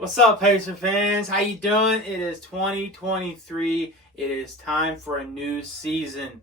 What's up, Pacer fans? How you doing? It is 2023. It is time for a new season.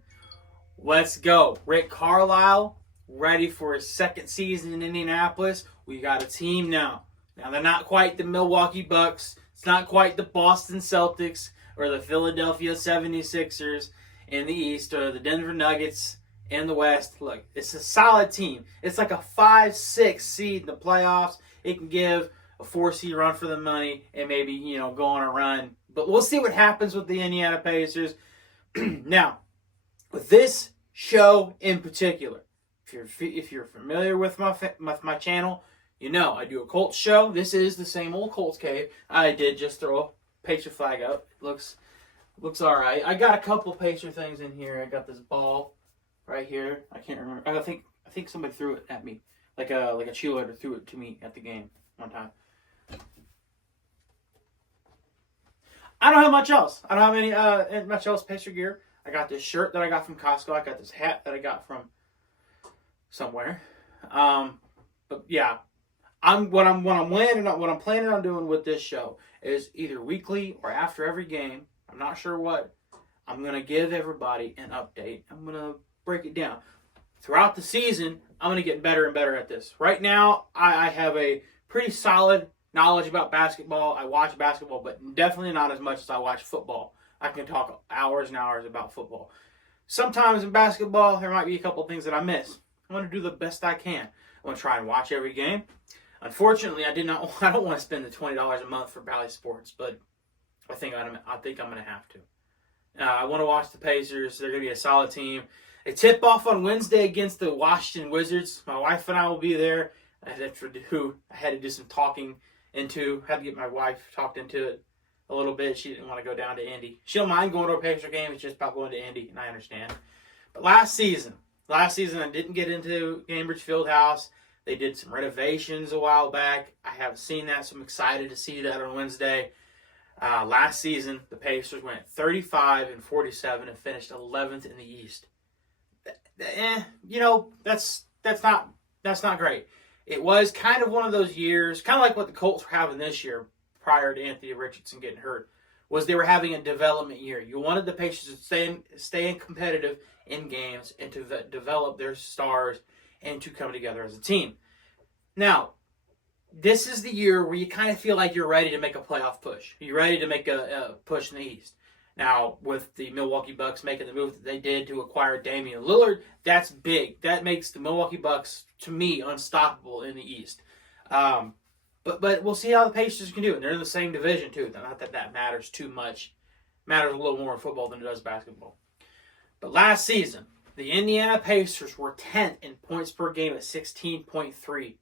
Let's go. Rick Carlisle, ready for his second season in Indianapolis. We got a team now. Now, they're not quite the Milwaukee Bucks. It's not quite the Boston Celtics or the Philadelphia 76ers in the East or the Denver Nuggets in the West. Look, it's a solid team. It's like a 5-6 seed in the playoffs. It can give a 4 seed run for the money and maybe, go on a run. But we'll see what happens with the Indiana Pacers. Now, with this show in particular, if you're familiar with my channel, I do a Colts show. This is the same old Colts cave. I did just throw a Pacer flag up. It looks all right. I got a couple Pacer things in here. I got this ball right here. I can't remember. I think somebody threw it at me, like a cheerleader threw it to me at the game one time. I don't have much else. I don't have any much else Pacer gear. I got this shirt that I got from Costco. I got this hat that I got from somewhere. But yeah, what I'm planning on doing with this show is either weekly or after every game. I'm not sure what. I'm gonna give everybody an update. I'm gonna break it down. Throughout the season, I'm gonna get better and better at this. Right now, I have a pretty solid knowledge about basketball. I watch basketball, but definitely not as much as I watch football. I can talk hours and hours about football. Sometimes in basketball, there might be a couple things that I miss. I want to do the best I can. I want to try and watch every game. Unfortunately, I don't want to spend the $20 a month for Bally Sports, but I think I'm going to have to. I want to watch the Pacers. They're going to be a solid team. They tip off on Wednesday against the Washington Wizards. My wife and I will be there. I had to do some talking into. Had to get my wife talked into it a little bit. She didn't want to go down to Indy. She don't mind going to a Pacer game. It's just about going to Indy, and I understand. But last season I didn't get into Gainbridge Fieldhouse. They did some renovations a while back. I haven't seen that, so I'm excited to see that on Wednesday. Last season, the Pacers went 35-47 and finished 11th in the East. That's not great. It was kind of one of those years, kind of like what the Colts were having this year prior to Anthony Richardson getting hurt, was they were having a development year. You wanted the Pacers to stay competitive in games and to develop their stars and to come together as a team. Now, this is the year where you kind of feel like you're ready to make a playoff push. You're ready to make a push in the East. Now, with the Milwaukee Bucks making the move that they did to acquire Damian Lillard, that's big. That makes the Milwaukee Bucks, to me, unstoppable in the East. But we'll see how the Pacers can do it. They're in the same division, too. Not that matters too much. It matters a little more in football than it does basketball. But last season, the Indiana Pacers were 10th in points per game at 16.3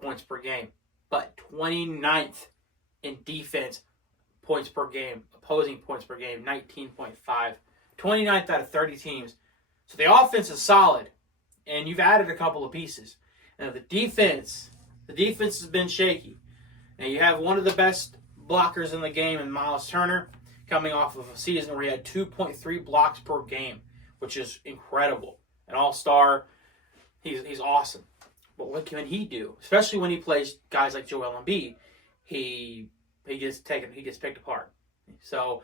points per game. But 29th in defense points per game, opposing points per game, 19.5. 29th out of 30 teams. So the offense is solid, and you've added a couple of pieces. Now the defense has been shaky. Now you have one of the best blockers in the game in Miles Turner, coming off of a season where he had 2.3 blocks per game, which is incredible. An all-star. He's awesome. But what can he do? Especially when he plays guys like Joel Embiid, he gets picked apart. So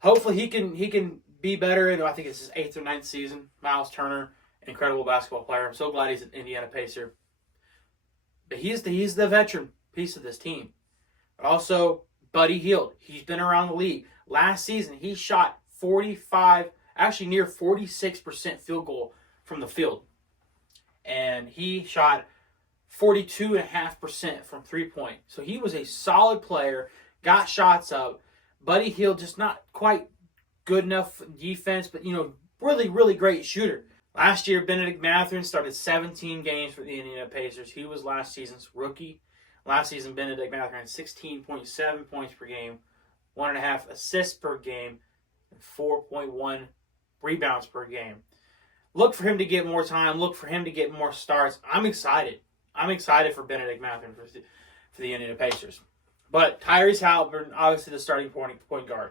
hopefully he can be better. And I think it's his 8th or 9th season. Miles Turner, incredible basketball player. I'm so glad he's an Indiana Pacer. But he's the veteran piece of this team. But also Buddy Hield. He's been around the league. Last season he shot 45, actually near 46% field goal from the field. And he shot 42.5% from 3-point. So he was a solid player, got shots up. Buddy Hield just not quite good enough defense, but really, really great shooter. Last year, Benedict Mathurin started 17 games for the Indiana Pacers. He was last season's rookie. Last season, Benedict Mathurin had 16.7 points per game, 1.5 assists per game, and 4.1 rebounds per game. Look for him to get more time. Look for him to get more starts. I'm excited. I'm excited for Benedict Mathurin for the Indiana Pacers. But Tyrese Halliburton, obviously the starting point guard.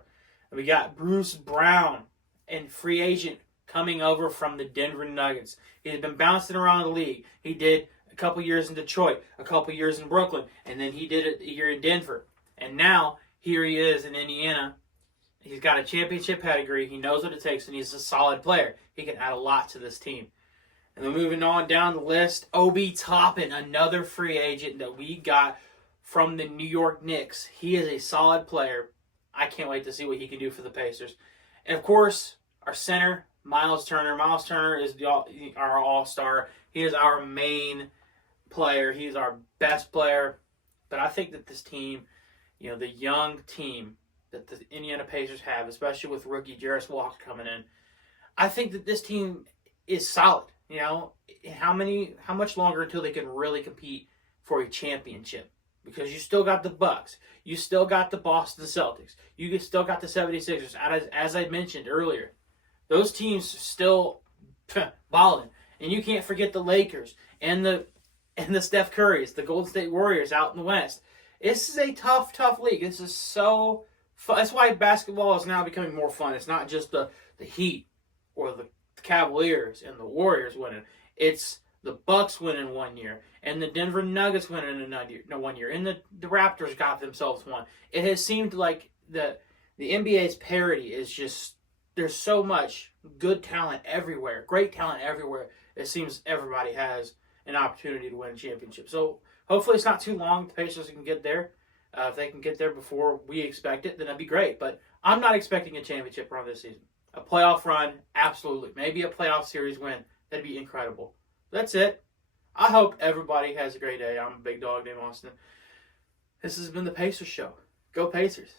And we got Bruce Brown, and free agent coming over from the Denver Nuggets. He's been bouncing around the league. He did a couple years in Detroit, a couple years in Brooklyn, and then he did it a year in Denver. And now, here he is in Indiana. He's got a championship pedigree. He knows what it takes, and he's a solid player. He can add a lot to this team. And then moving on down the list, Obi Toppin, another free agent that we got from the New York Knicks. He is a solid player. I can't wait to see what he can do for the Pacers. And, of course, our center, Miles Turner. Miles Turner is our all-star. He is our main player. He's our best player. But I think that this team, the young team that the Indiana Pacers have, especially with rookie Jarace Walker coming in, I think that this team is solid. How much longer until they can really compete for a championship? Because you still got the Bucks. You still got the Boston Celtics. You still got the 76ers. As I mentioned earlier, those teams still balling. And you can't forget the Lakers and the Steph Currys, the Golden State Warriors out in the West. This is a tough, tough league. This is so fun. That's why basketball is now becoming more fun. It's not just the Heat or the Cavaliers and the Warriors winning. It's the Bucks winning one year, and the Denver Nuggets winning one year, and the Raptors got themselves one. It has seemed like the NBA's parity is just, there's so much good talent everywhere, great talent everywhere. It seems everybody has an opportunity to win a championship. So hopefully it's not too long. The Pacers can get there. If they can get there before we expect it, then that'd be great. But I'm not expecting a championship run this season. A playoff run, absolutely. Maybe a playoff series win. That'd be incredible. That's it. I hope everybody has a great day. I'm a big dog named Austin. This has been the Pacers Show. Go Pacers.